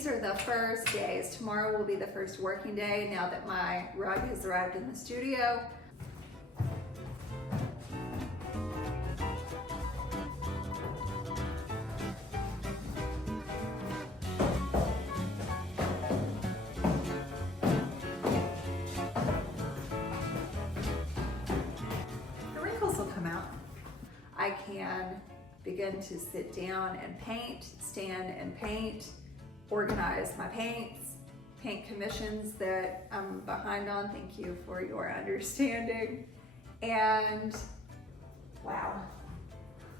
these are the first days. Tomorrow will be the first working day now that my rug has arrived in the studio. The wrinkles will come out. I can begin to sit down and paint, stand and paint, organize my paints, paint commissions that I'm behind on. Thank you for your understanding. And wow,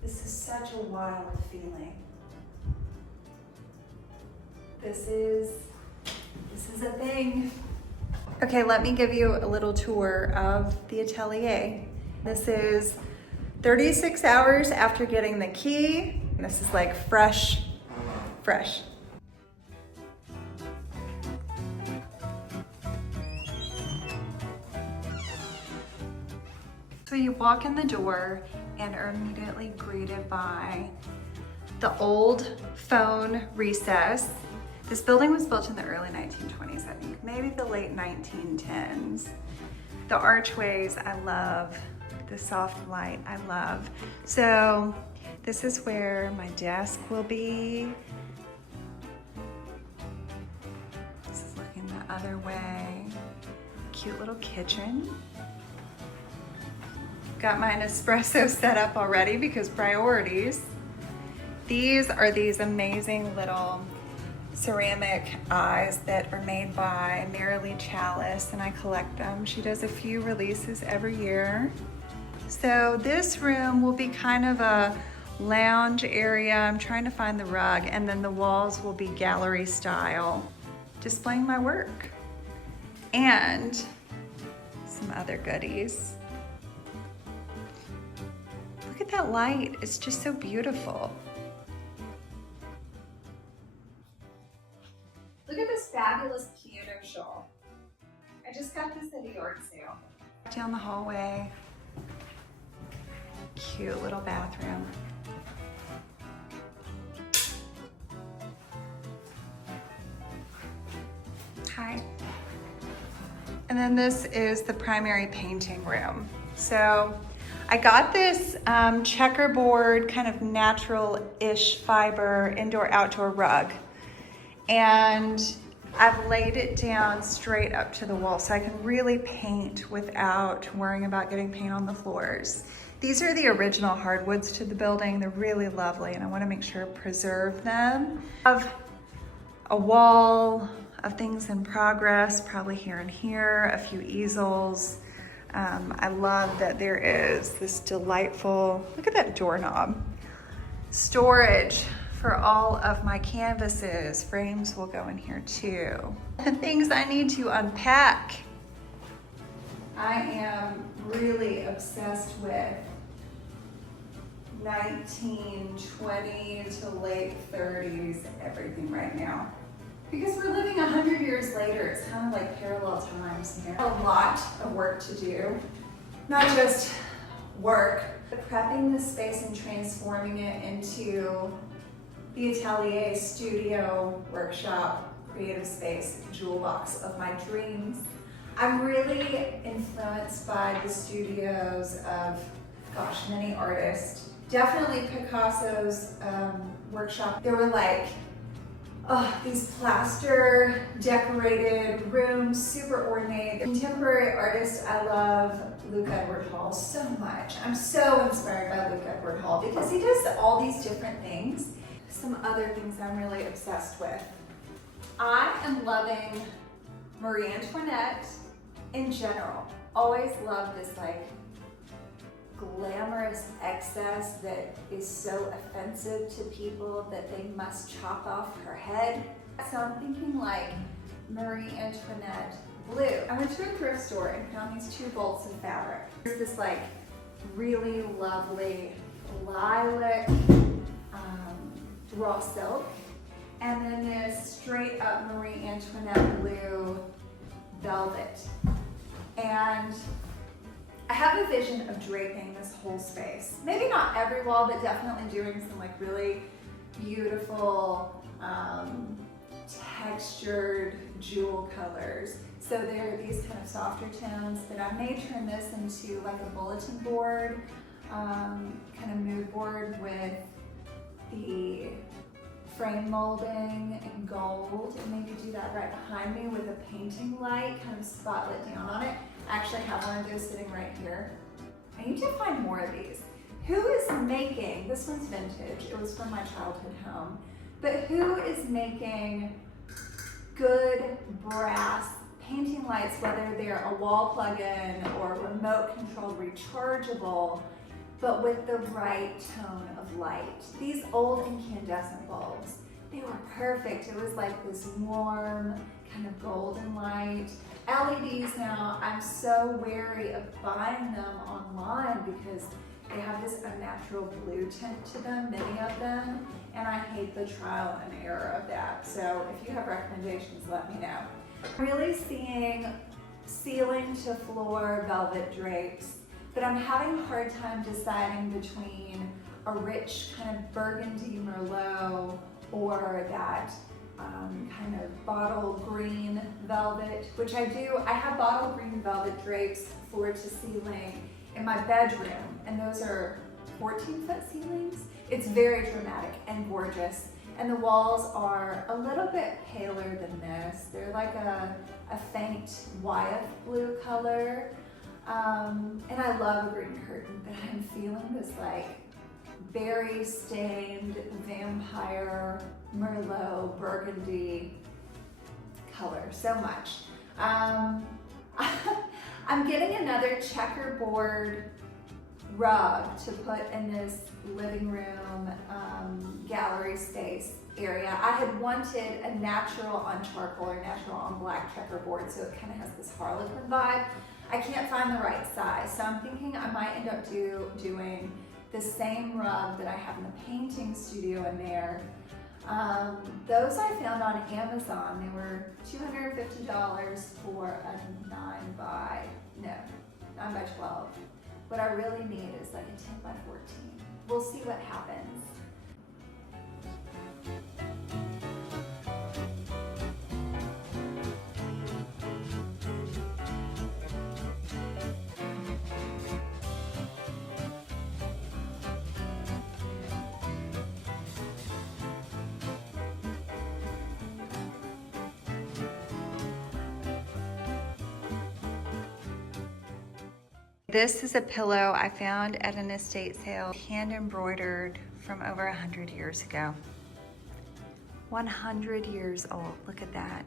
this is such a wild feeling. This is a thing. Okay, let me give you a little tour of the Atelier. This is 36 hours after getting the key. This is like fresh. So you walk in the door and are immediately greeted by the old phone recess. This building was built in the early 1920s, I think, maybe the late 1910s. The archways, I love. The soft light, I love. So this is where my desk will be. This is looking the other way. Cute little kitchen. Got my espresso set up already because priorities. These are these amazing little ceramic eyes that are made by Marilee Chalice, and I collect them. She does a few releases every year. So this room will be kind of a lounge area. I'm trying to find the rug, and then the walls will be gallery style, displaying my work and some other goodies. Look at that light, it's just so beautiful. Look at this fabulous piano shawl. I just got this at a yard sale. Down the hallway. Cute little bathroom. Hi. And then this is the primary painting room. So I got this checkerboard, kind of natural-ish fiber indoor-outdoor rug. And I've laid it down straight up to the wall so I can really paint without worrying about getting paint on the floors. These are the original hardwoods to the building. They're really lovely, and I want to make sure to preserve them. I have a wall of things in progress, probably here and here, a few easels. I love that there is this delightful, look at that doorknob, storage for all of my canvases. Frames will go in here too. And things I need to unpack. I am really obsessed with 1920 to late 30s everything right now. Because we're living 100 years later, it's kind of like parallel times here. A lot of work to do, not just work, but prepping this space and transforming it into the Atelier studio, workshop, creative space, jewel box of my dreams. I'm really influenced by the studios of, gosh, many artists. Definitely Picasso's workshop. There were like, these plaster decorated rooms, super ornate. Contemporary artists, I love Luke Edward Hall so much. I'm so inspired by Luke Edward Hall because he does all these different things. Some other things I'm really obsessed with. I am loving Marie Antoinette in general. Always love this like glamorous excess that is so offensive to people that they must chop off her head. So I'm thinking like Marie Antoinette blue. I went to a thrift store and found these 2 bolts of fabric. There's this like really lovely lilac raw silk, and then this straight up Marie Antoinette blue velvet. And I have a vision of draping this whole space. Maybe not every wall, but definitely doing some like really beautiful textured jewel colors. So there are these kind of softer tones that I may turn this into like a bulletin board, kind of mood board with the frame molding in gold, and maybe do that right behind me with a painting light kind of spotlit down on it. I actually have one of those sitting right here. I need to find more of these. Who is making, this one's vintage, it was from my childhood home, but who is making good brass painting lights, whether they're a wall plug-in or remote controlled rechargeable, but with the right tone of light? These old incandescent bulbs, they were perfect. It was like this warm kind of golden light. LEDs now, I'm so wary of buying them online because they have this unnatural blue tint to them, many of them, and I hate the trial and error of that. So if you have recommendations, let me know. Really seeing ceiling to floor velvet drapes, but I'm having a hard time deciding between a rich kind of burgundy Merlot or that kind of bottle green velvet, which I do. I have bottle green velvet drapes floor to ceiling in my bedroom, and those are 14-foot ceilings. It's very dramatic and gorgeous. And the walls are a little bit paler than this. They're like a faint Wyeth blue color. And I love a green curtain, but I'm feeling this like berry stained vampire Merlot burgundy color so much. I'm getting another checkerboard rug to put in this living room gallery space area. I had wanted a natural on charcoal or natural on black checkerboard, so it kind of has this Harlequin vibe. I can't find the right size, so I'm thinking I might end up doing the same rug that I have in the painting studio in there. Those I found on Amazon. They were $250 for a 9 by 12. What I really need is like a 10 by 14. We'll see what happens. This is a pillow I found at an estate sale, hand embroidered from over 100 years ago. 100 years old, look at that.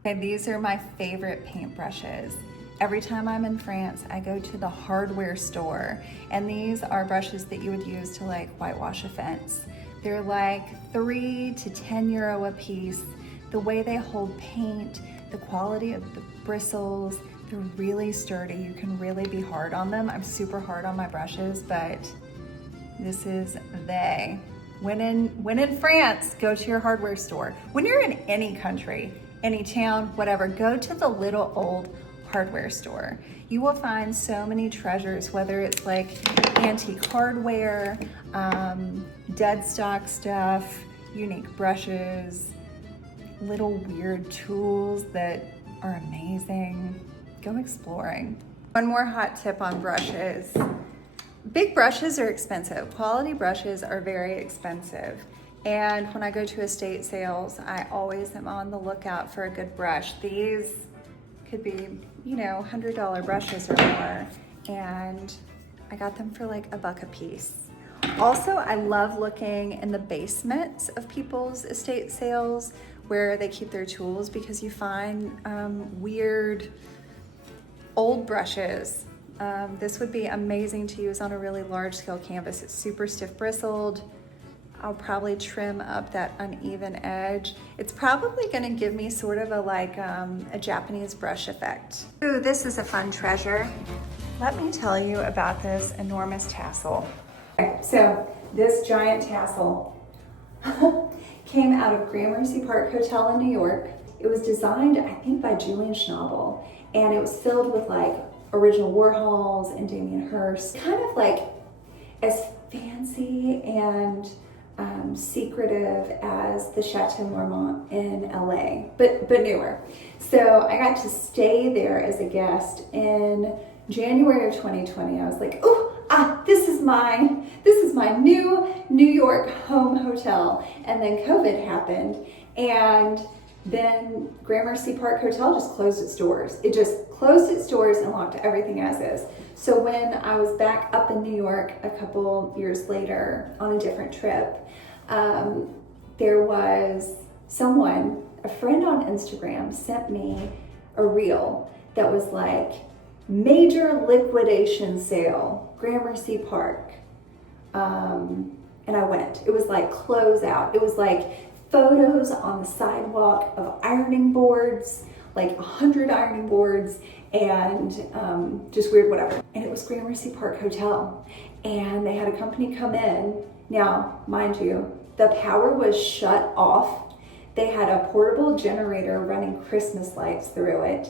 Okay, these are my favorite paintbrushes. Every time I'm in France, I go to the hardware store, and these are brushes that you would use to like whitewash a fence. They're like 3 to 10 euro a piece. The way they hold paint, the quality of the bristles, they're really sturdy. You can really be hard on them. I'm super hard on my brushes, but this is they. When in France, go to your hardware store. When you're in any country, any town, whatever, go to the little old hardware store. You will find so many treasures, whether it's like antique hardware, dead stock stuff, unique brushes, little weird tools that are amazing. Go exploring. One more hot tip on brushes. Big brushes are expensive. Quality brushes are very expensive. And when I go to estate sales, I always am on the lookout for a good brush. These could be, $100 brushes or more. And I got them for like $1 a piece. Also, I love looking in the basements of people's estate sales where they keep their tools, because you find weird old brushes. This would be amazing to use on a really large scale canvas. It's super stiff bristled. I'll probably trim up that uneven edge. It's probably gonna give me sort of a Japanese brush effect. Ooh, this is a fun treasure. Let me tell you about this enormous tassel. Okay, so this giant tassel came out of Gramercy Park Hotel in New York. It was designed, I think, by Julian Schnabel, and it was filled with like original Warhols and Damien Hirst, kind of like as fancy and secretive as the Chateau Marmont in LA, but newer. So I got to stay there as a guest in January of 2020. I was like, this is my new New York home hotel. And then COVID happened, and then Gramercy Park Hotel just closed its doors. It just closed its doors and locked everything as is. So when I was back up in New York a couple years later on a different trip, there was a friend on Instagram sent me a reel that was like, major liquidation sale, Gramercy Park. And I went. It was like close out. It was like photos on the sidewalk of ironing boards, like 100 ironing boards, and just weird whatever. And it was Gramercy Park Hotel. And they had a company come in. Now, mind you, the power was shut off. They had a portable generator running Christmas lights through it.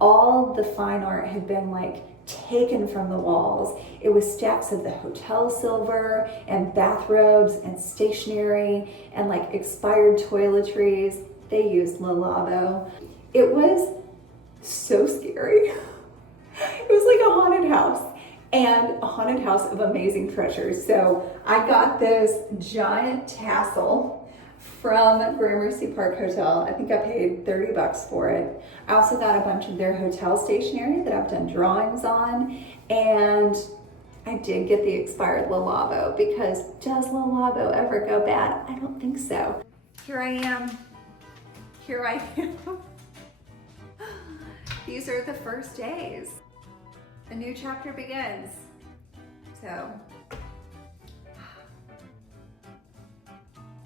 All the fine art had been like taken from the walls. It was stacks of the hotel silver and bathrobes and stationery and like expired toiletries. They used Le Labo. It was so scary. It was like a haunted house, and a haunted house of amazing treasures. So I got this giant tassel from Gramercy Park Hotel. I think I paid $30 for it. I also got a bunch of their hotel stationery that I've done drawings on, and I did get the expired Le Labo, because does Le Labo ever go bad? I don't think so. Here I am. These are the first days. A new chapter begins. So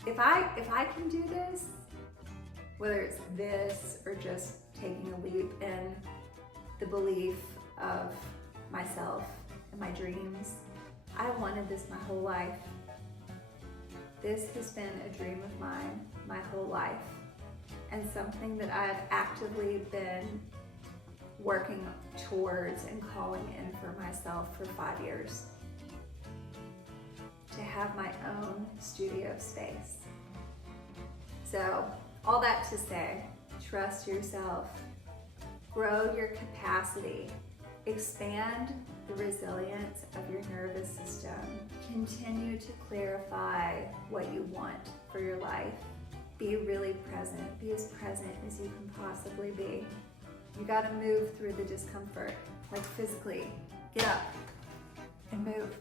if I can do this, whether it's this or just taking a leap in the belief of myself and my dreams, I wanted this my whole life. This has been a dream of mine my whole life, and something that I've actively been working towards and calling in for myself for 5 years. To have my own studio space. So, all that to say, trust yourself, grow your capacity, expand the resilience of your nervous system, continue to clarify what you want for your life. Be really present, be as present as you can possibly be. You gotta move through the discomfort, like physically. Get up and move.